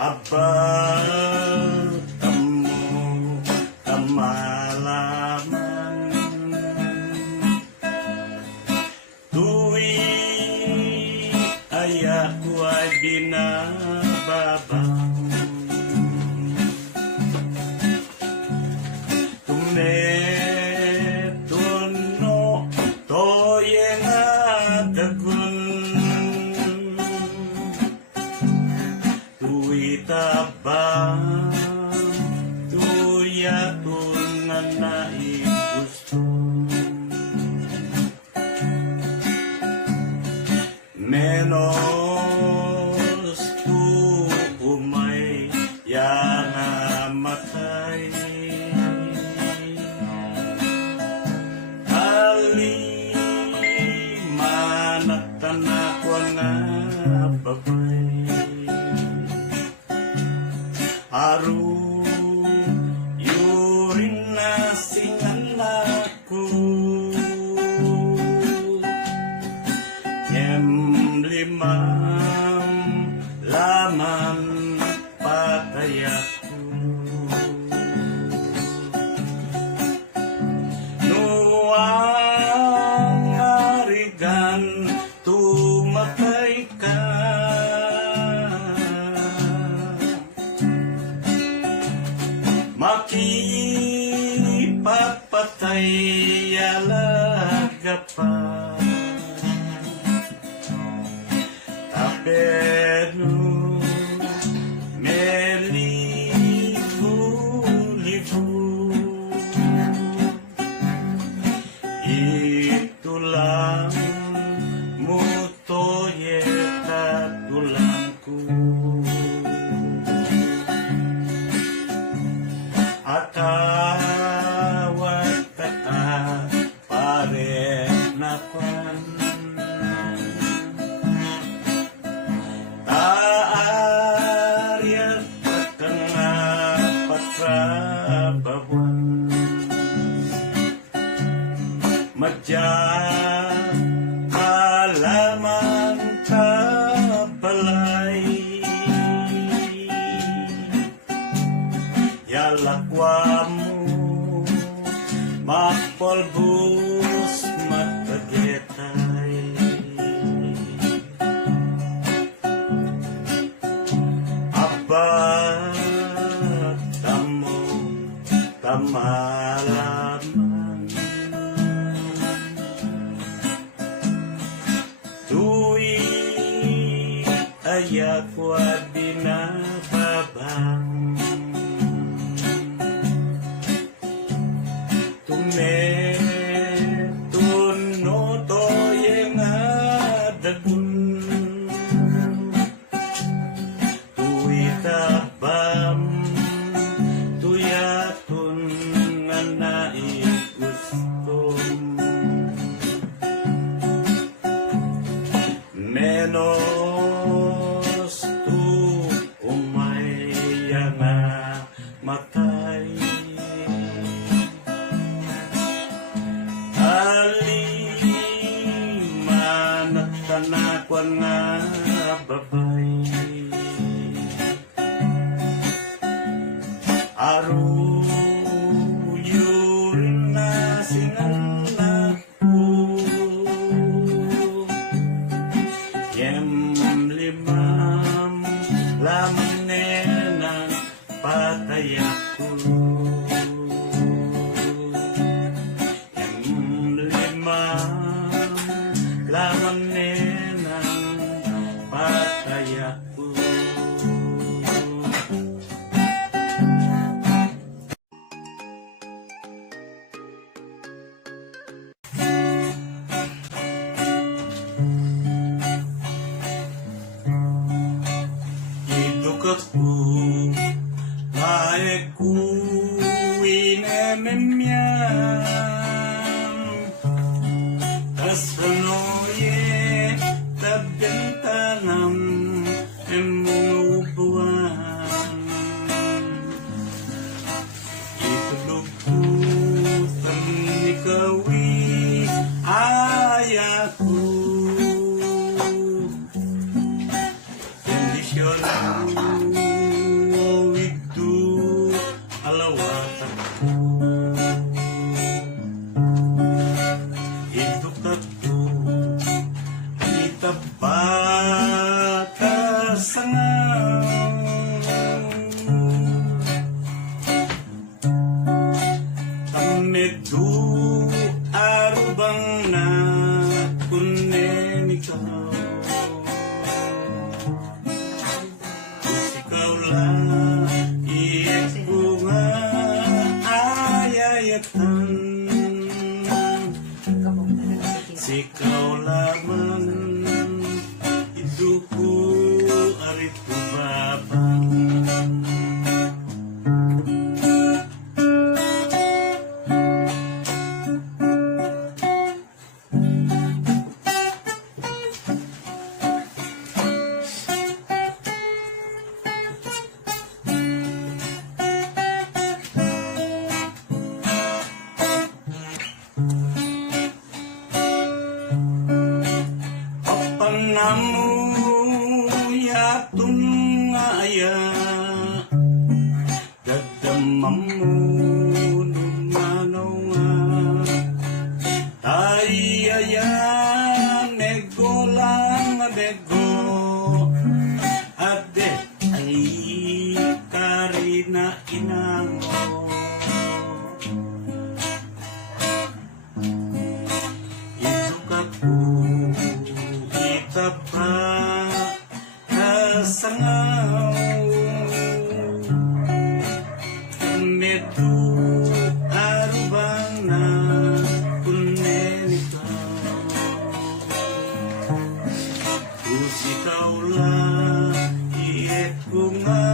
Abang temu temalaman Tui ayahku ay binababang Tumetuno toye nga dagun Tabang tuya tungan na igusto menos tu umay yang amatay ali manatan ako nga babay Aru yurin na singalaku limam laman patayaku Nuang arigan tumatay ka Makipapatay alaga pa Tapenu melibu-libu Itulah mutoye katulangku Akawat kata pare nakwan Taariat patengah patra bawan Majah halaman kabalay Yalakwamu mapolbus matagetay Abad tamo tamalaman Tui ayahku binababang Tuno toye nga dagun Tui tabam tuyatun nga naigustom Menos tu umay nga matay Tanakwan nga babay Aru yurin na singalaku limam laman nenang patayaku Laman nenang patayaku Idukaku maeku inememyan Kasanoye tabintanam emubuan Itulugku samikawi ayahku Bendisyon arito babang. Namu yatun aya dadamamu numanawa ayaya negolang nego ade ay karina inango idukaku tapa kasangaw metu arubang na kunenita usikaw la iet kunga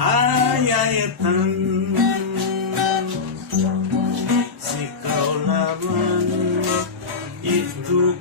ayayatan sikaw laban itu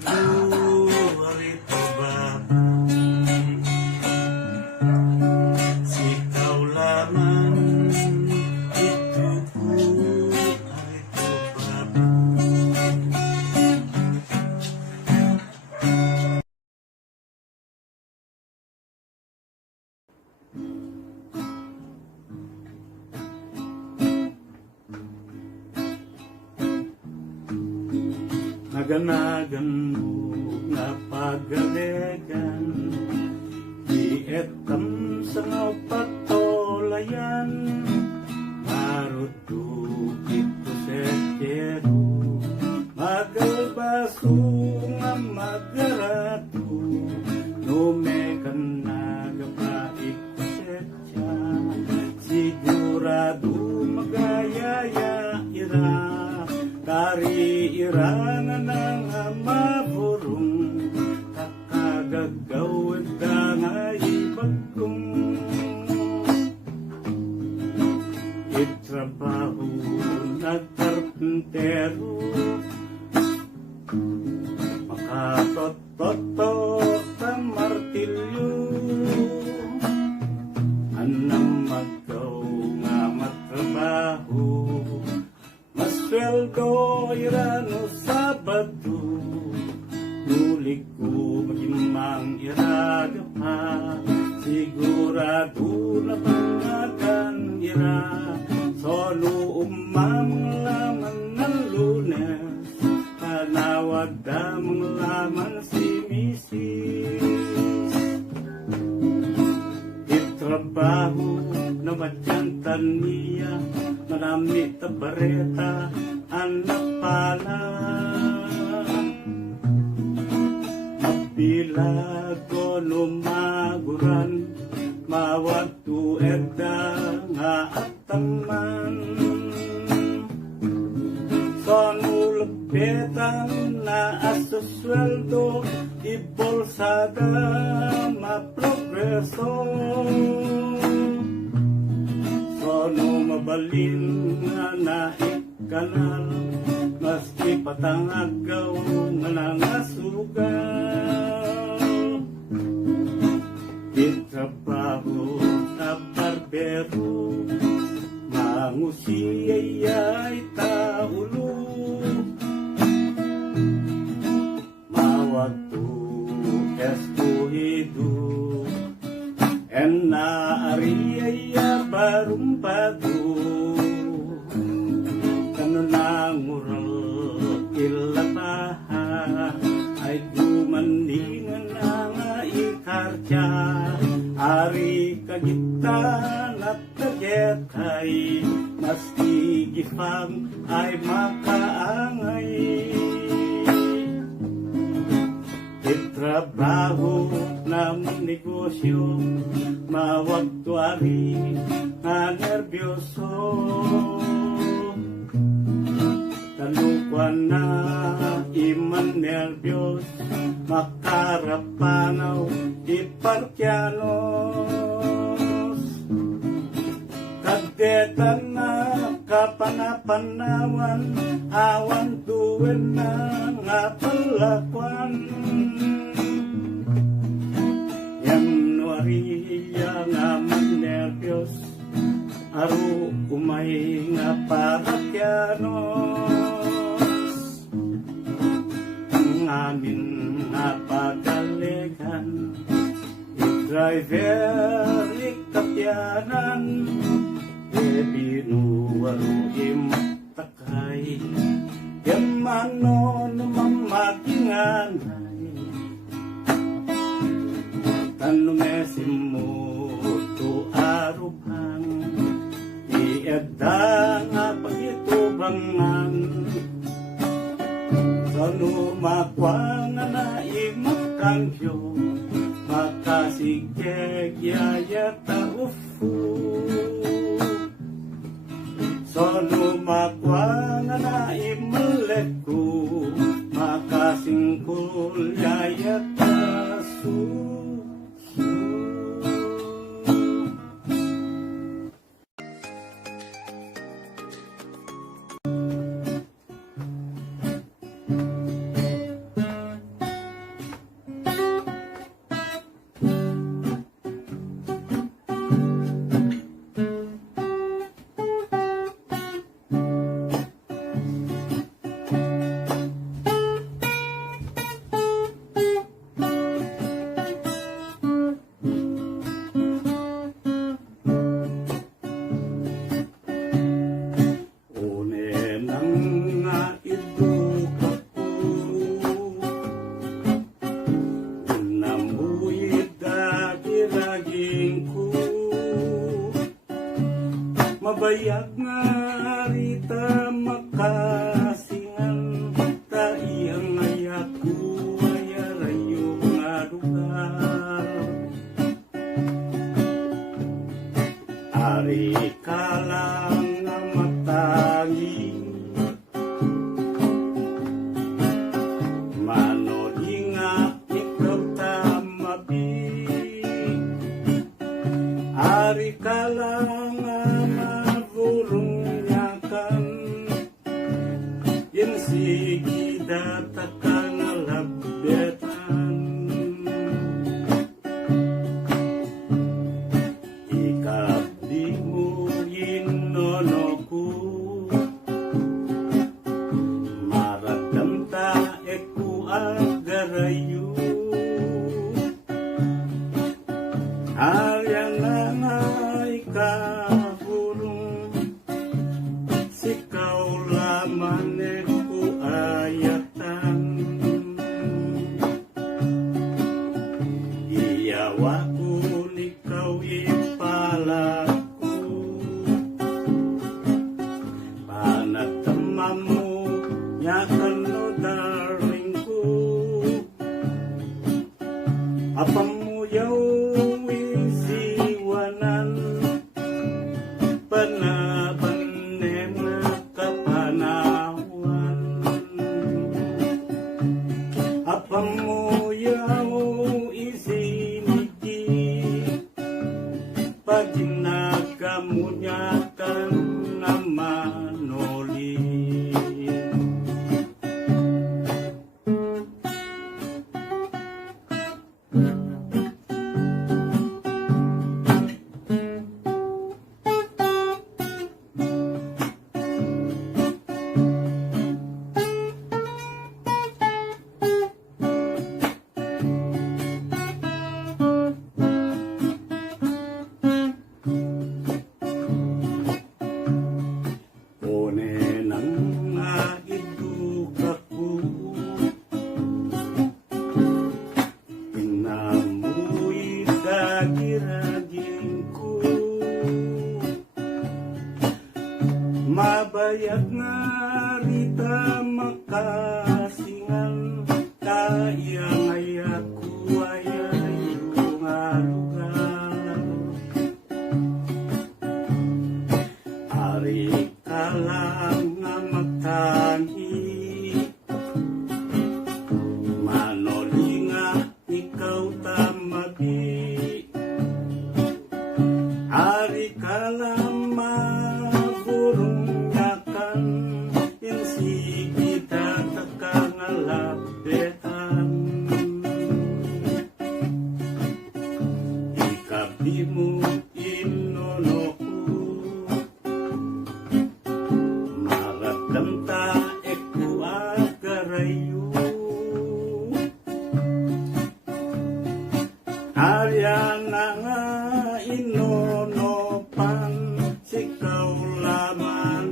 naganagan mo nga pagalegan di etam sa nga patolayan marudukit ko setero magalbaso nga magaratu numekan nagapaik ko setya sigurado magayaya ira kari irana ng amaburong kakagagawad ka nga ibagkong itrabaho na karpentero makatototo sa martilyo anang magaw nga matrabaho masweldo irano Sabado nulig ko magimang iraga pa sigurado na pangagan ira solo umamang laman ng Lunes panawag damang laman si Mrs. Itrabaho na madyantan niya marami tabareta anak pala mabilag ko lumaguran mawagtu edda nga ataman sonulagpetan na asusweldo ibolsada maprogreso sono mabalin nga naikanal maski patangagaw nga nangasugaw itrabaho na barbero mangusiyay taulo mawagtu eskuhido en naariyaya barumpado kanunangural ilabaha ay gumandingan nga ikarja ari kagitan at kagetay maski gifang ay makaangay itrabaho ng negosyo mawagtuari nga nervyoso talukwan na iman nervyos makarapanaw di parkyanos. Kadetan na kapanapanawan, awan tuwen na nga palakwan. Januaria nga manervyos, aro umay nga parokyanos. Ang amin nga pagalikan, i-driver ikapyanan, binuwaro imtakay, yamano namamaginganay. Tanumesimu to arupang, ieda nga pagitubangan. Sanu makwang na imakangyo, makasigeg yayata ufu. Sanu makwang na imaleku, makasingkul yayata su. Mabayag nga rita makasingan, taiyang ayaku ayarayo nga lugar. Ari ka lang nga matangi, manod nga ikaw tamabig. Ari ka lang nga mavurunyakan, yan sige datakan labetan. Ikabdi mo yinonoku, maradamta eku agarayu. Aryang nga ikabulong, sikaw laman eku ayatan. Iyawaku ikaw ipalaku, panatamamu nyakan no darling ko. Apamuyaw isiwanan, panabanem na kapanawan. Apamuyaw isinigi, paginagamунyakan na manoli. One nang naidukaku, pinamuy dagiragingku. Mabayag nga rita makasingan, taiyang ayaku ayayo nga lugar. Ari ka lang nga magtangi, manoli di mo inonoku maradam ta eku agarayu Ariana nga inonopan sikaw laman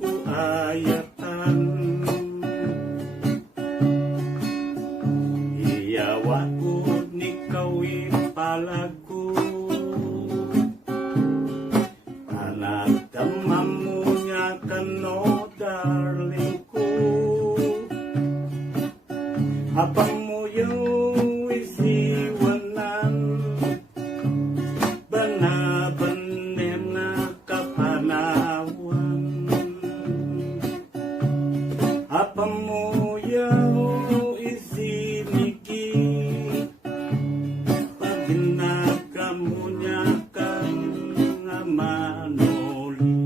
ku ayatan iyawaku nikawi palaku anak tamamunya kano darlingku abang mo yung isiwanan banabanem na kapanawan abang mo yung isiniki paghinagamunya kang manoli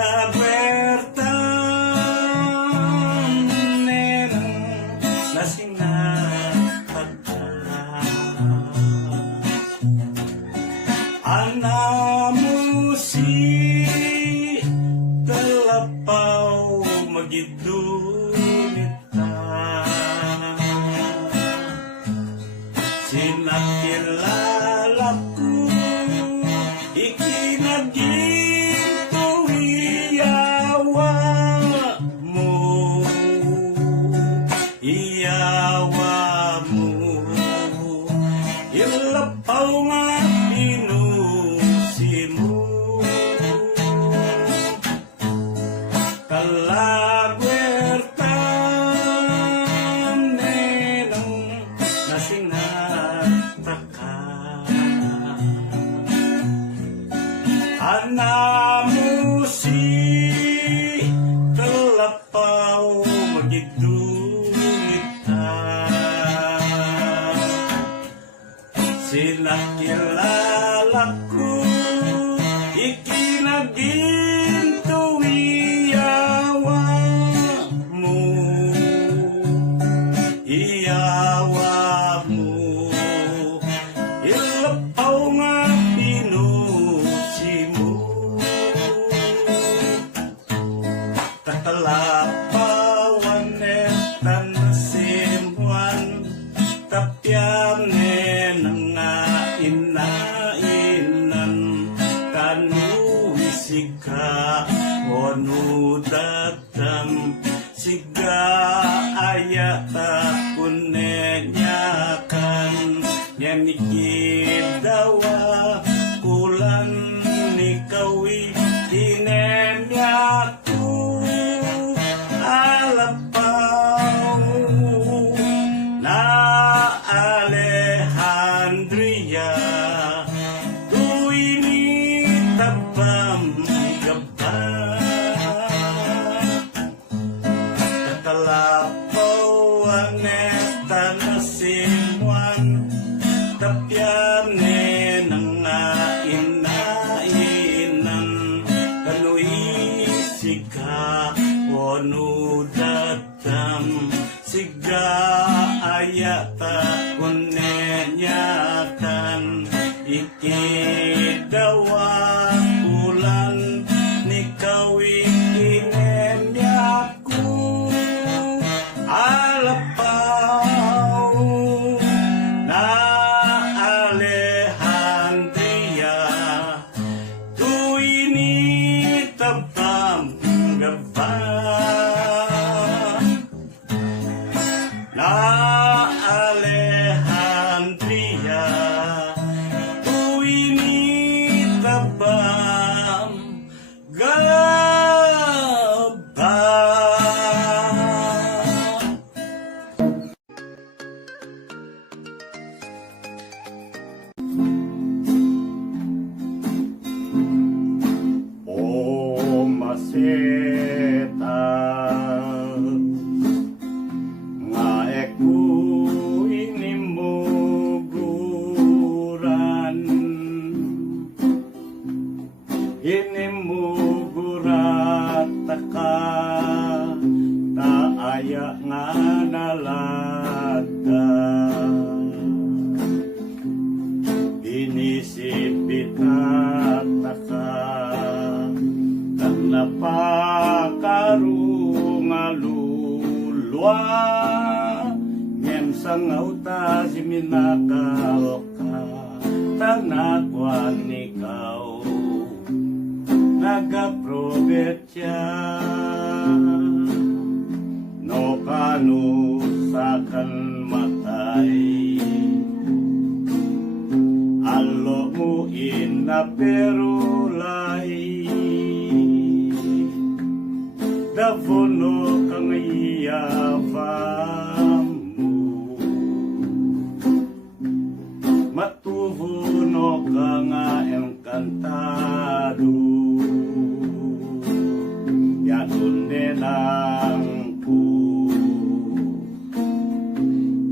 Alaberta nena nasinapata anamu si talapaw magidunita sinakilala ko ikinaginto iyawa mo ilapaw nga pinusi mo kalagwerta nenang nasinataka anamu si talapaw magidunita sinakilala ko ikinaginto iyawa mo ilapaw nga pinusi mo katalapawan netan simuan tapyam nenang nga inainan kanuisika onudatam siga ayata kunenyakan yamikidawa kulan nikawi inemyaku alapaw na Alejandria tuwini tabam gaba katalapaw aneta nasimuan tapyam nenang nga inainan kanuisika onudatam siga ayata kunenyakan ikidawa ulan nikawi inemyaku alapaw na Alejandria tuwini tabam gaba na Alejandria tuwini tabam gaba o masetas nga eku inimuguran inimugurata ka taaya nga nalada inisipitata ka napakarungalulwa ngem sangauta siminakal ka tanagwan ikaw nagaprobetya no kanusakan matay alo mo inaperulay davono kang iyavam mo matuvuno ka nga engkantado yatunenang ku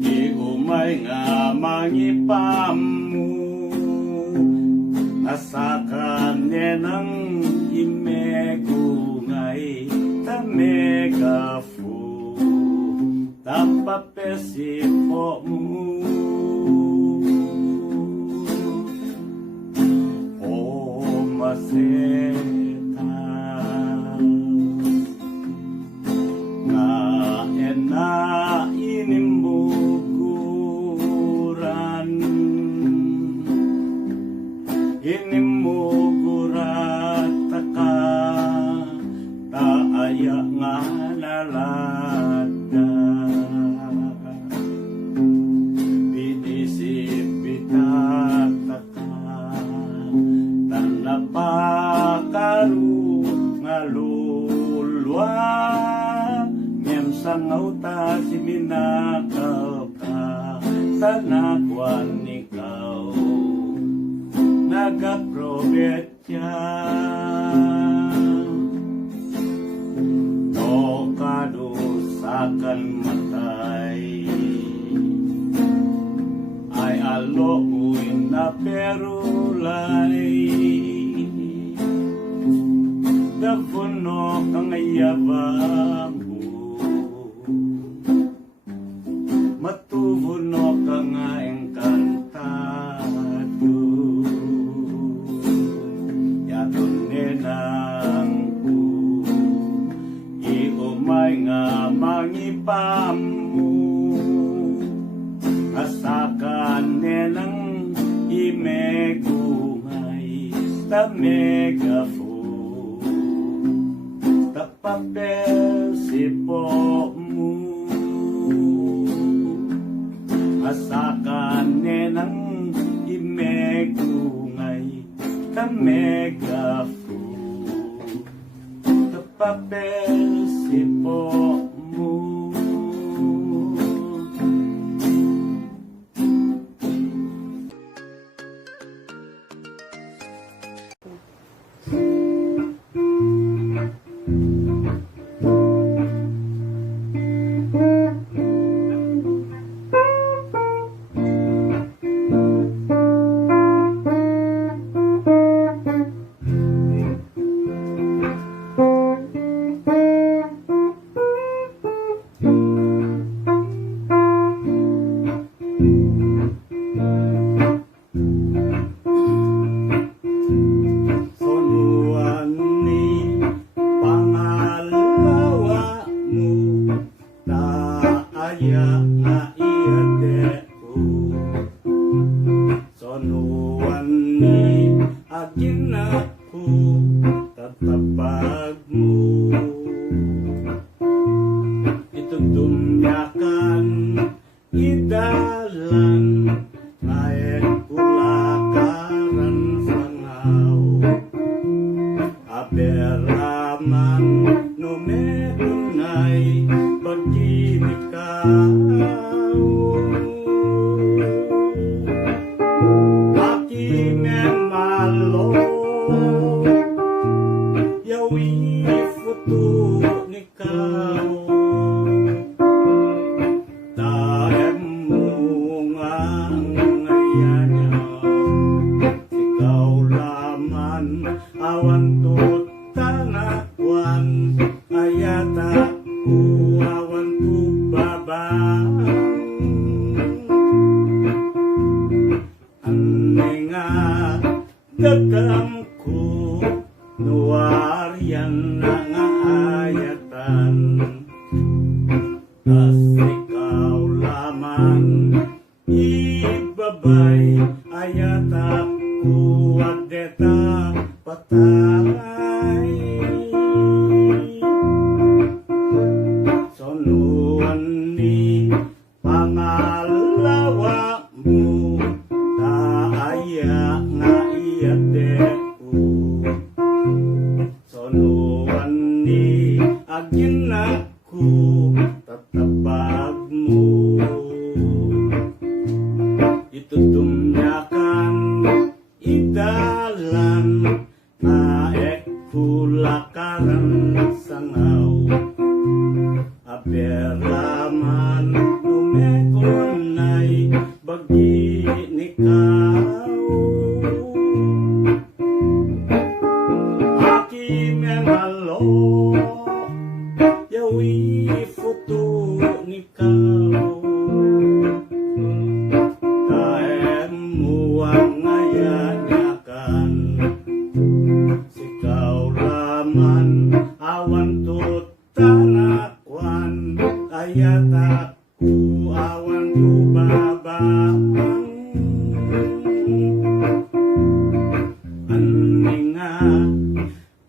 iumay nga mangipamu asakan nenang imegungay tamegafu tapapesipo mu o maseta nga ena inimbuguran inimugurata ka taaya nga nalada binisipitata ka tanapakaru ngalulwa ngem sangauta siminakaw ka tanagwan ikaw nagaprobetya no kadusakan matay ay alo uin na perulay dapuno kang ayabamu matuvuno ka nga engkantado yatunenang ku iumay nga mangipamu asakan nenang imegungay tamegafu tapapel sipo mu asakan nenang imegungay tamegafu tapapel sipo mu Aki memalo awan tu tanakwan ayata ku awan tu babang anenga gagamku nuwarian nga ayatan tas ikaw laman ibabay ayata ku adeta patay sonuan ni pangalawa mo taaya nga iyadeku sonuan ni aginaku tatabag mo itutumyakan idalan naek kulakaran sangaw aberaman lumekonay bagi nikaw aki memalo yawi foto nikaw taem muang ngayanyakan sikaw laman awan tu tanakwan ayata ku awan tu babang aninga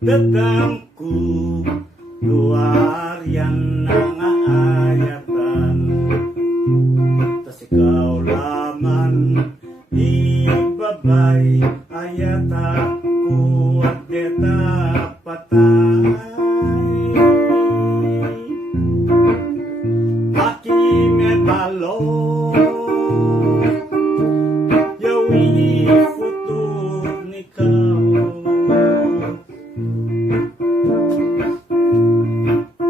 dadamku luarian nga ayatan tas ikaw laman ibabay ayata ku adeta patay aki me balo yawi futur nikaw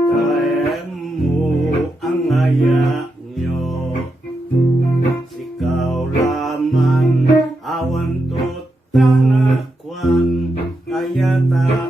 taem mo ang aya nyo sikaw laman awan tu tanakwan ayata